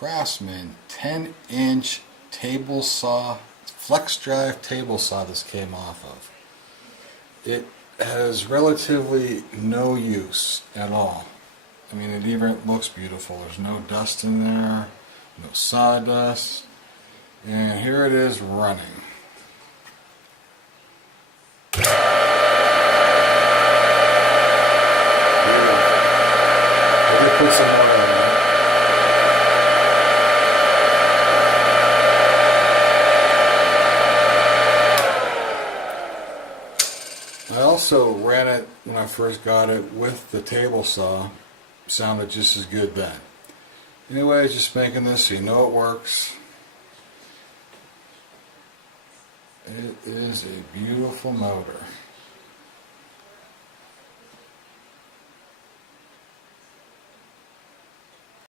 Craftsman 10-inch table saw, flex drive table saw this came off of. It has relatively no use at all. I mean, it even looks beautiful. There's no dust in there, no sawdust, and here it is running. Put some more in there. I also ran it when I first got it with the table saw. Sounded just as good then. Anyway, just making this so you know it works. It is a beautiful motor.